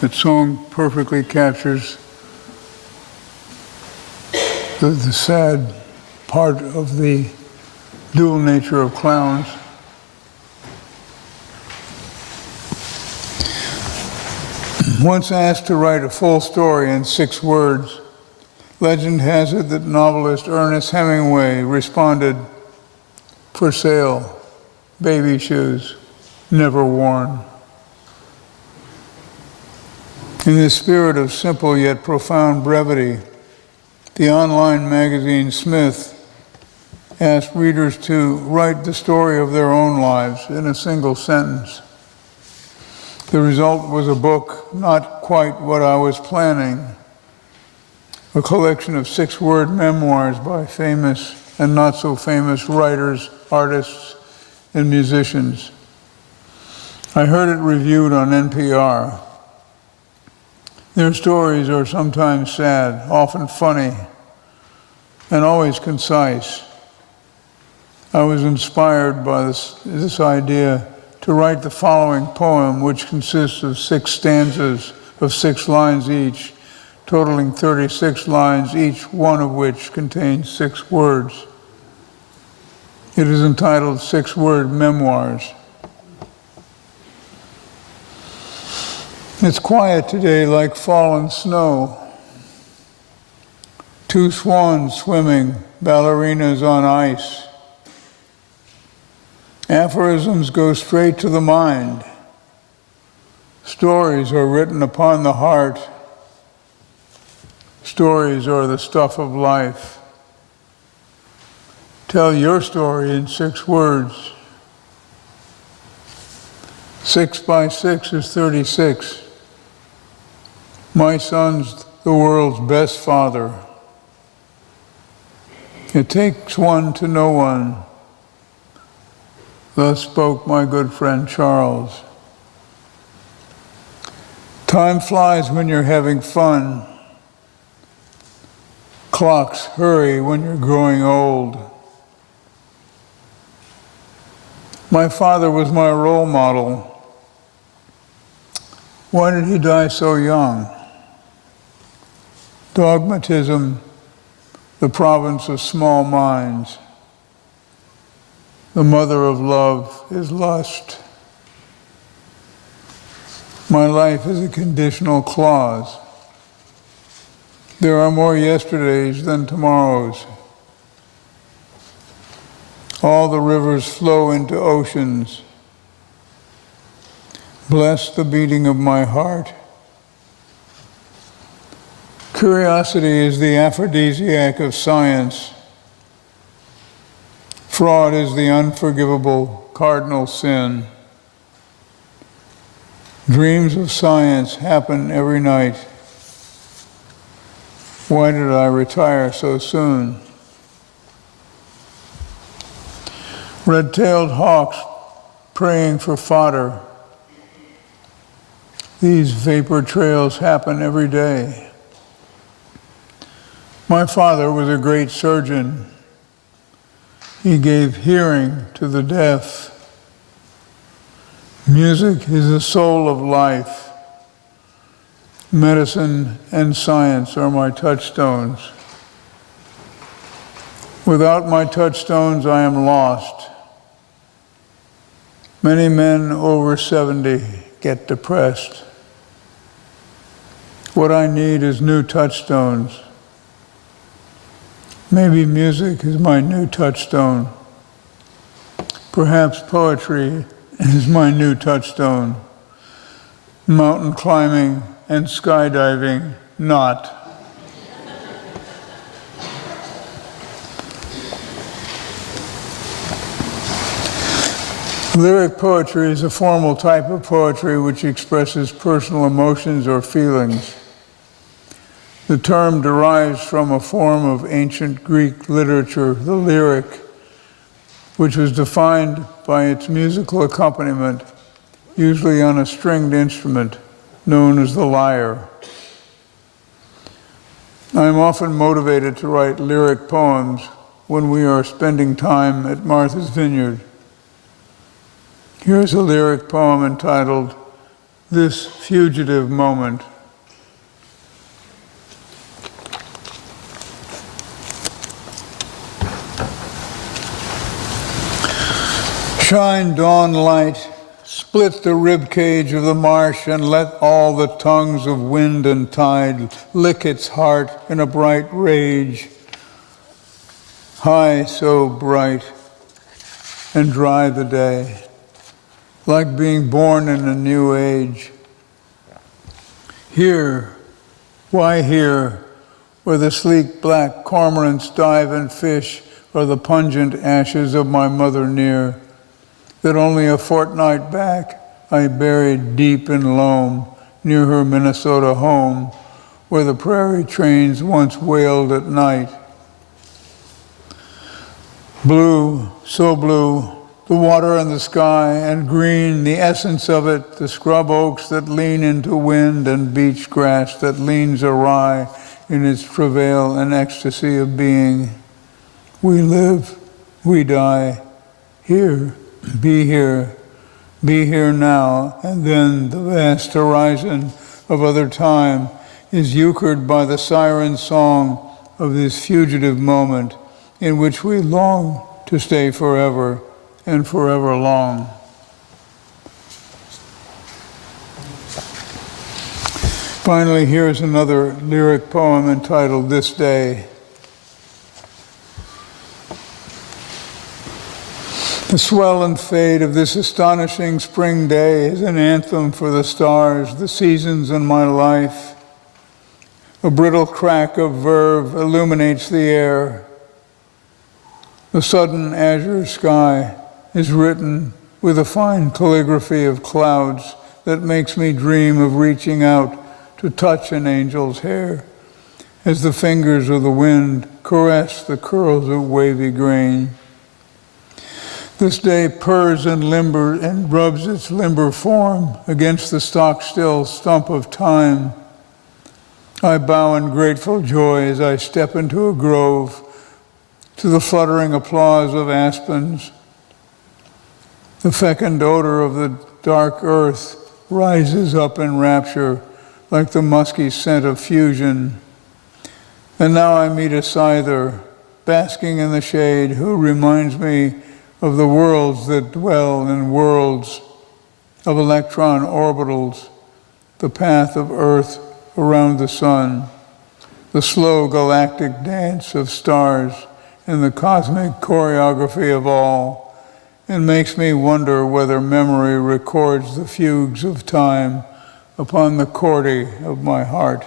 That song perfectly captures the sad part of the dual nature of clowns. Once asked to write a full story in 6 words, legend has it that novelist Ernest Hemingway responded, "For sale, baby shoes, never worn." In the spirit of simple yet profound brevity, the online magazine Smith asked readers to write the story of their own lives in a single sentence. The result was a book not quite what I was planning, a collection of 6 word memoirs by famous and not so famous writers, artists, and musicians. I heard it reviewed on NPR. Their stories are sometimes sad, often funny, and always concise. I was inspired by this idea to write the following poem, which consists of 6 stanzas of 6 lines each, totaling 36 lines, each one of which contains 6 words. It is entitled 6 Word Memoirs. It's quiet today like fallen snow. 2 swans swimming, ballerinas on ice. Aphorisms go straight to the mind. Stories are written upon the heart. Stories are the stuff of life. Tell your story in 6 words. 6 by 6 is 36. My son's the world's best father. It takes one to know one. Thus spoke my good friend Charles. Time flies when you're having fun. Clocks hurry when you're growing old. My father was my role model. Why did he die so young? Dogmatism, the province of small minds. The mother of love is lust. My life is a conditional clause. There are more yesterdays than tomorrows. All the rivers flow into oceans. Bless the beating of my heart. Curiosity is the aphrodisiac of science. Fraud is the unforgivable cardinal sin. Dreams of science happen every night. Why did I retire so soon? Red-tailed hawks praying for fodder. These vapor trails happen every day. My father was a great surgeon. He gave hearing to the deaf. Music is the soul of life. Medicine and science are my touchstones. Without my touchstones, I am lost. Many men over 70 get depressed. What I need is new touchstones. Maybe music is my new touchstone. Perhaps poetry is my new touchstone. Mountain climbing and skydiving, not. Lyric poetry is a formal type of poetry which expresses personal emotions or feelings. The term derives from a form of ancient Greek literature, the lyric, which was defined by its musical accompaniment, usually on a stringed instrument, known as the lyre. I am often motivated to write lyric poems when we are spending time at Martha's Vineyard. Here's a lyric poem entitled, this fugitive moment. Shine dawn light, split the ribcage of the marsh, and let all the tongues of wind and tide lick its heart in a bright rage, high so bright, and dry the day, like being born in a new age. Here, why here, where the sleek black cormorants dive and fish, are the pungent ashes of my mother near, that only a fortnight back I buried deep in loam near her Minnesota home, where the prairie trains once wailed at night. Blue, so blue, the water and the sky, and green, the essence of it, the scrub oaks that lean into wind and beach grass that leans awry in its travail and ecstasy of being. We live, we die, here, be here now, and then the vast horizon of other time is euchred by the siren song of this fugitive moment in which we long to stay forever and forever long. Finally, here's another lyric poem entitled This Day. The swell and fade of this astonishing spring day is an anthem for the stars, the seasons, and my life. A brittle crack of verve illuminates the air. The sudden azure sky is written with a fine calligraphy of clouds that makes me dream of reaching out to touch an angel's hair as the fingers of the wind caress the curls of wavy grain. This day purrs and limber and rubs its limber form against the stock-still stump of time. I bow in grateful joy as I step into a grove to the fluttering applause of aspens. The fecund odor of the dark earth rises up in rapture like the musky scent of fusion. And now I meet a scyther, basking in the shade, who reminds me of the worlds that dwell in worlds of electron orbitals, the path of Earth around the sun, the slow galactic dance of stars in the cosmic choreography of all, and makes me wonder whether memory records the fugues of time upon the chordae of my heart.